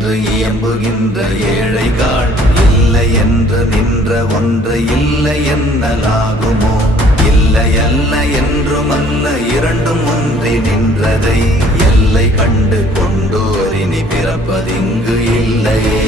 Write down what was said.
என்று இயம்புகின்ற ஏழைகள் இல்லை என்று நின்ற ஒன்று இல்லை என்னலாகுமோ? இல்லை அல்ல என்றும் அல்ல, இரண்டும் ஒன்றி நின்றதை எல்லை கண்டு கொண்டோர் இனி பிறப்பதிங்கு இல்லையே.